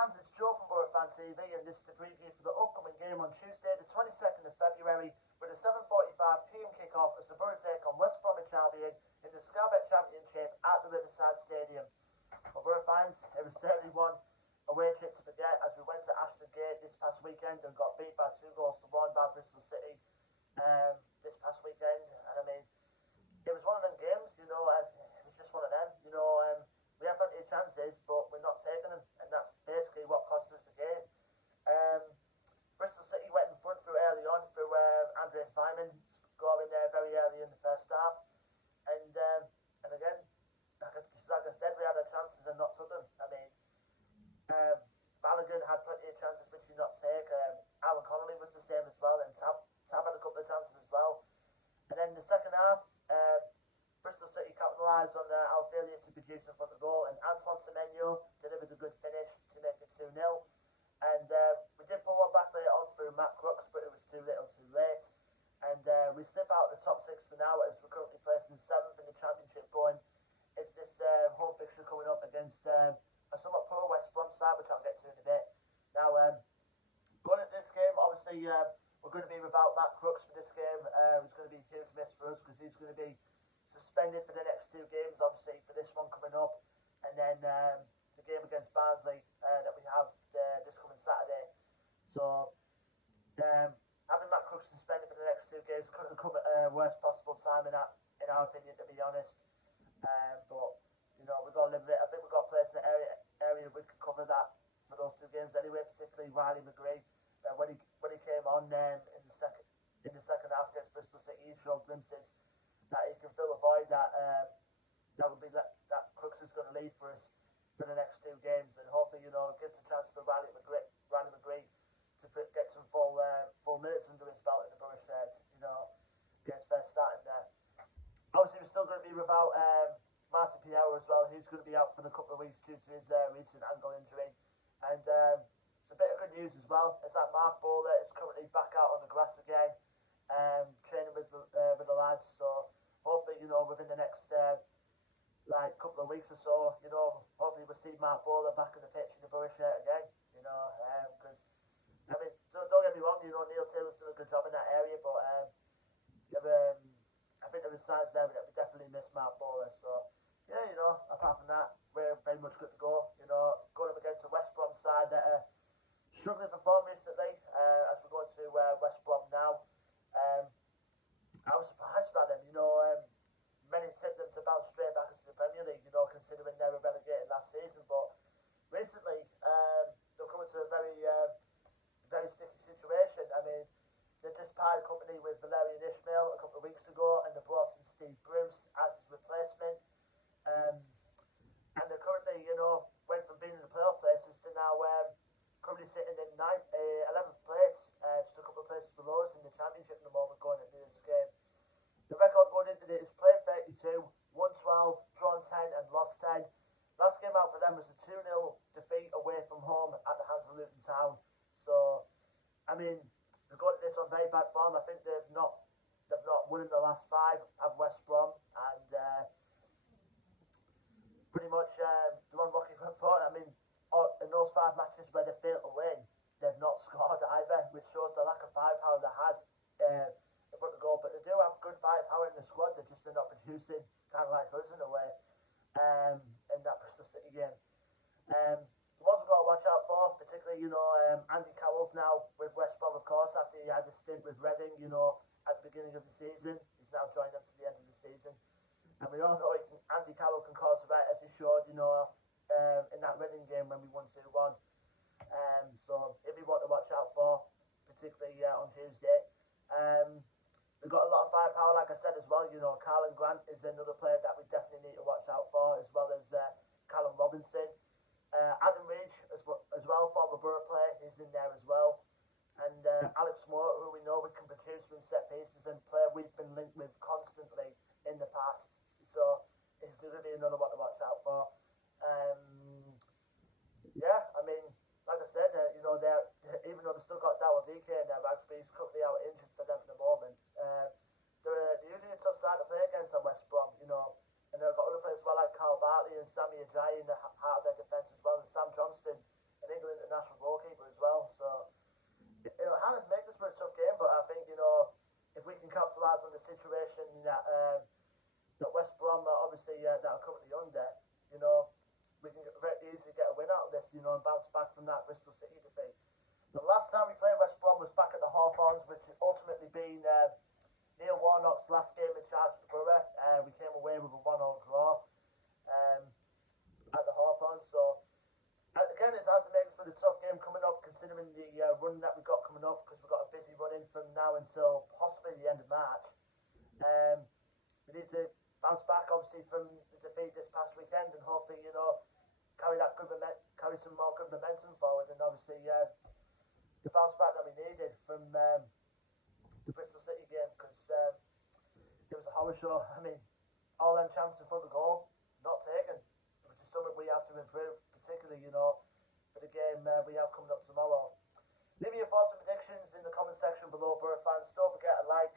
fans, it's Joe from Boro Fan TV, and this is the preview for the upcoming game on Tuesday, the 22nd of February, with a 7:45 p.m. kick-off as the Boro take on West Bromwich Albion in the Scarbet Championship at the Riverside Stadium. For Boro fans, it was certainly one away trip to forget as we went to Ashton Gate this past weekend and got beat by 2-1 by Bristol City this past weekend. And I mean, it was one of them games, it was just one of them, we had plenty of chances, but we're not taking them, and that's basically what cost us the game. Bristol City went in front through early on through Andres Feynman scoring there very early in the first half, and again, like I said, we had our chances and not took them. I mean, Balogun had plenty of chances which he not take. Alan Connolly was the same as well, and Tab had a couple of chances as well. And then the second half, Bristol City capitalised on our failure to produce in front of goal, and Antoine Semenyo delivered a good finish to make it 2-0. And we did pull one back later on through Matt Crooks, but it was too little too late. And we slip out of the top 6 for now, as we're currently placed in 7th in the Championship, going into this home fixture coming up against a somewhat poor West Brom side, which I'll get to in a bit. Now, going into this game, obviously, we're going to be without Matt Crooks for this game. It's going to be a huge miss for us because he's going to be suspended for the next 2 games, obviously, for this one coming up, and then the game against Barnsley that we have this coming Saturday. So, having Matt Crooks suspended for the next 2 games couldn't come at a worst possible time in our opinion, to be honest. But, we've got to live with it. I think we've got a place in the area we can cover that for those 2 games anyway, particularly Riley McGree. When he came on in the second half against Bristol City, he showed glimpses that he can fill a void that Crooks is going to leave for us for the next 2 games, and hopefully gives a chance for Riley McGree to get some full minutes under his belt in the Boro shirts, get his first start in there. Obviously, we're still going to be without Martin Piero as well, who's going to be out for a couple of weeks due to his recent ankle injury, and it's a bit of good news as well is that Mark Bowler is currently back out on the grass again, training with the lads. So hopefully, within the next couple of weeks or so, hopefully we'll see Mark Bowler back in the pitch in the Boro shirt again. Because I mean, don't get me wrong, Neil Taylor's done a good job in that area, but I think there was signs there that we definitely missed Mark Bowler. So yeah, apart from that, we're very much good to go. Going up against the West Brom side that are struggling for form recently, as we're going to West Brom now. I was surprised by them, many said them to bounce straight back into the Premier League, considering they were relegated last season, but recently, they're coming to a very, very sticky situation. I mean, they just parted company with Valerian Ishmael a couple of weeks ago, and they brought in Steve Bruce as his replacement, and they're currently, went from being in the playoff places to now currently sitting in 11th place, just a couple of places below us in the Championship at the moment going into this game. The record going into it is played 32, won 12, drawn 10 and lost 10. Last game out for them was a 2-0 defeat away from home at the hands of Luton Town. So, I mean, they're going to this on very bad form. I think they've not won in the last 5 of West Brom, and pretty much they're on rocky report. I mean, in those 5 matches where they failed to win, they've not scored either, which shows the lack of firepower they had in front of goal. But they do have good firepower in the squad, they're just not producing, kind of like us in a way, in that Bristol City game. The ones we've got to watch out for, particularly, Andy Carroll's now with West Brom, of course, after he had a stint with Reading, at the beginning of the season. He's now joined them to the end of the season. And we all know Andy Carroll can cause a right, as he showed, in that Reading game when we won 2-1. So he'll be one to watch out for, particularly on Tuesday. We've got a lot of firepower, like I said, as well. Carlin Grant is another player that we definitely need to watch out for, as well as Callum Robinson. Adam Ridge, as well, former Boro player, is in there as well. And Alex Moore, who we know we can produce from set pieces, and player we've been linked with constantly in the past. So it's going to be another one to watch out for. Yeah, I mean, like I said, they're even though they've still got Darryl DK in their ranks, but he's currently out injured for them at the moment. They're usually a tough side to play against on West Brom, and they've got other players as well, like Carl Bartley and Sammy Ajayi in the heart of their defence as well, and Sam Johnston, an England you know, and bounce back from that Bristol City defeat. The last time we played West Brom was back at the Hawthorns, which had ultimately been Neil Warnock's last game in charge of the Borough. We came away with a 1-1 draw at the Hawthorns. So again, it hasn't made us for the tough game coming up, considering the run that we've got coming up, because we've got a busy run in from now until possibly the end of March. We need to bounce back, obviously, from the defeat this past weekend, and hopefully, you know, carry some more good momentum forward, and obviously the bounce back that we needed from the Bristol City game, because it was a horror show. I mean, all them chances in front of the goal, not taken, which is something we have to improve, particularly, you know, for the game we have coming up tomorrow. Leave your thoughts and predictions in the comment section below, Boro fans. Don't forget to like,